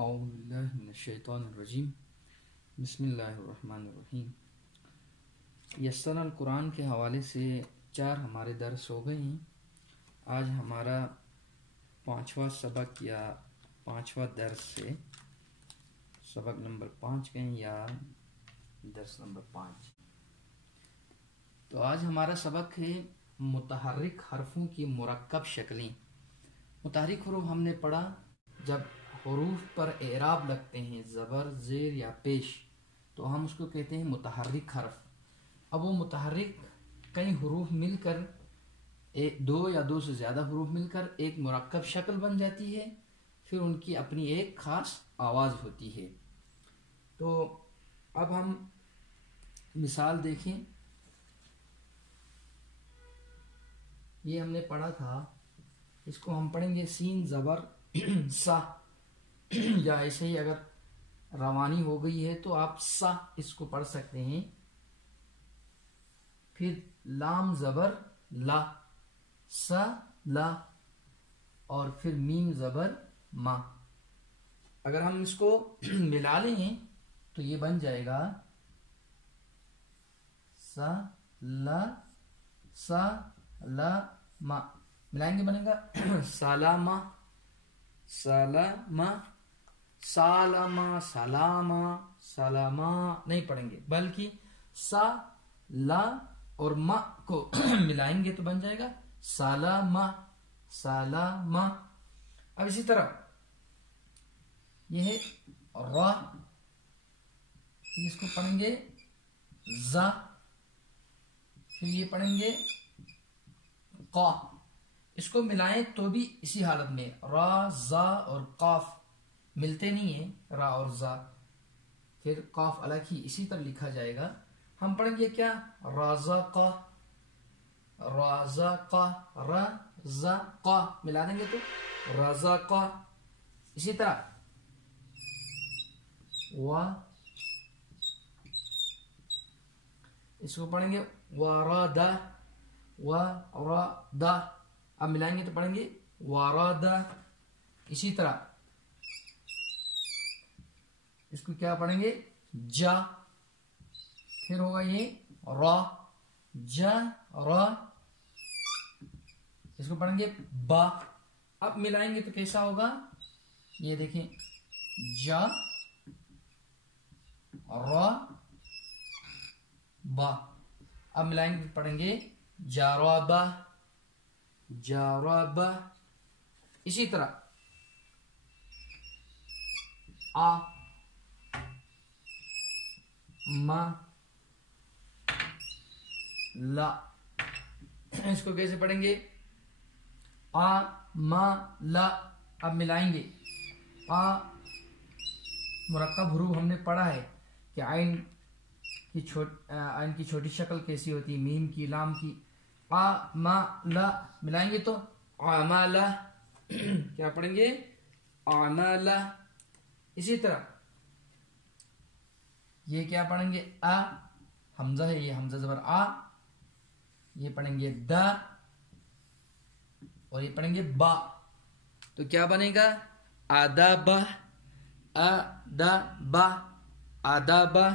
اعوذ باللہ من الشیطان الرجیم بسم اللہ الرحمن الرحیم۔ یسر القرآن کے حوالے سے 4 ہمارے درس ہو گئے ہیں۔ آج ہمارا 5واں سبق یا 5واں درس ہے، سبق نمبر 5 کہیں یا درس نمبر 5۔ تو آج ہمارا سبق ہے متحرک حرفوں کی مرکب شکلیں۔ متحرک حروف ہم نے پڑھا جب حروف پر اعراب لگتے ہیں، زبر، زیر یا پیش، تو ہم اس کو کہتے ہیں متحرک حرف۔ اب وہ متحرک کئی حروف مل کر 2 یا 2 سے زیادہ حروف مل کر ایک مرکب شکل بن جاتی ہے، پھر ان کی اپنی ایک خاص آواز ہوتی ہے۔ تو اب ہم مثال دیکھیں۔ یہ ہم نے پڑھا تھا، اس کو ہم پڑھیں گے سین زبر سا، یا ایسے ہی اگر روانی ہو گئی ہے تو آپ سا اس کو پڑھ سکتے ہیں۔ پھر لام زبر لا، سا لا، اور پھر میم زبر ما۔ اگر ہم اس کو ملا لیں تو یہ بن جائے گا سا لا سا لا ما، ملائیں گے بنے گا سالامہ سالامہ سالامہ سلامہ سلامہ نہیں پڑھیں گے، بلکہ سا لا اور ما کو ملائیں گے تو بن جائے گا سالامہ سالامہ۔ اب اسی طرح یہ ہے را، اس کو پڑھیں گے زا، پھر یہ پڑھیں گے قا۔ اس کو ملائیں تو بھی اسی حالت میں را زا اور قاف ملتے نہیں ہیں، را اور زا، پھر قاف الگ ہی اسی طرح لکھا جائے گا۔ ہم پڑھیں گے کیا؟ رازقا رازقا رازقا، ملا دیں گے تو رازقا۔ اسی طرح اس کو پڑھیں گے ورادا ورادا، اب ملائیں گے تو پڑھیں گے ورادا۔ اسی طرح اس کو کیا پڑھیں گے؟ جا، پھر ہوگا یہ را جا را، اس کو پڑھیں گے با۔ اب ملائیں گے تو کیسا ہوگا؟ یہ دیکھیں جا را با۔ اب ملائیں گے پڑھیں گے جارابا جارابا۔ اسی طرح آ ما لا، اس کو کیسے پڑھیں گے؟ آ ما لا۔ اب ملائیں گے آ، مرکب حروف ہم نے پڑھا ہے کہ عین کی چھوٹی شکل کیسی ہوتی ہے، میم کی، لام کی۔ آ ما لا ملائیں گے تو عمالہ، کیا پڑھیں گے؟ عمالہ۔ اسی طرح یہ کیا پڑھیں گے؟ آ، حمزہ ہے، یہ حمزہ زبر آ، یہ پڑھیں گے دا، اور یہ پڑھیں گے با، تو کیا بنے گا؟ آدابہ آدابہ آدابہ۔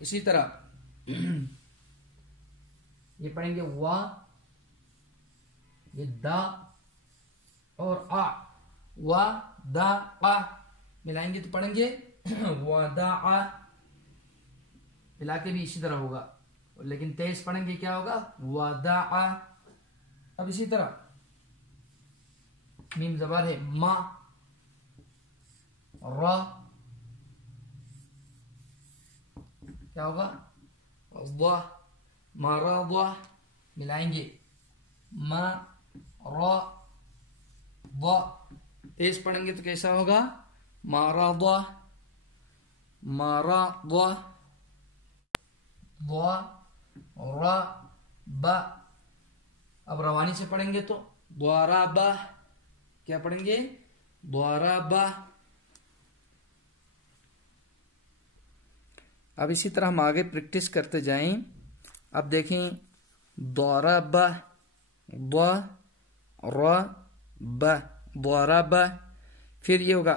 اسی طرح یہ پڑھیں گے وا، یہ دا اور آ، وا دا آ، ملائیں گے تو پڑھیں گے وداع، ملا کے بھی اسی طرح ہوگا، لیکن تیز پڑھیں گے کیا ہوگا؟ وداع۔ اب اسی طرح میم زبر ہے ما، را، کیا ہوگا؟ ضا مرضا، ملائیں گے ما را ضا، تیز پڑھیں گے تو کیسا ہوگا؟ مرضا مرضا ضا را با۔ اب روانی سے پڑھیں گے تو ضربہ، کیا پڑھیں گے؟ ضربہ۔ اب اسی طرح ہم آگے پریکٹس کرتے جائیں۔ اب دیکھیں ضربہ ضربہ ضربہ، پھر یہ ہوگا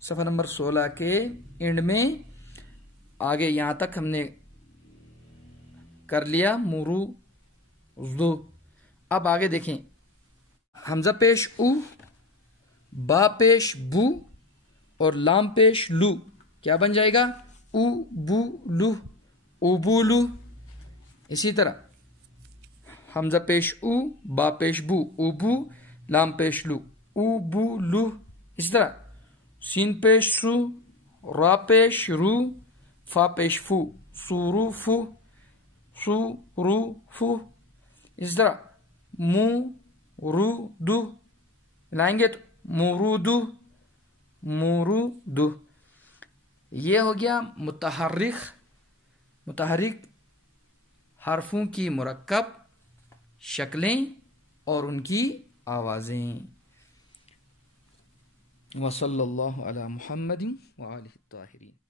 صفحہ نمبر 16 کے اینڈ میں آگے یہاں تک ہم نے کر لیا مرو زو. اب آگے دیکھیں حمزہ پیش او، با پیش بو اور لام پیش لو کیا بن جائے گا؟ او بو لو، او بو لو. اسی طرح حمزہ پیش او، با پیش بو، او بو، لام پیش لو، او بو لو. اسی طرح سین پیش سو، را پیش رو، فا پیش فو، سورو فو، سو رو فو. اس طرح مو رو دو لائیں گے تو مورو دو، مورو دو. یہ ہو گیا متحرک حرفوں کی مرکب شکلیں اور ان کی آوازیں. وصلی اللہ علی محمد وآلہ الطاہرین.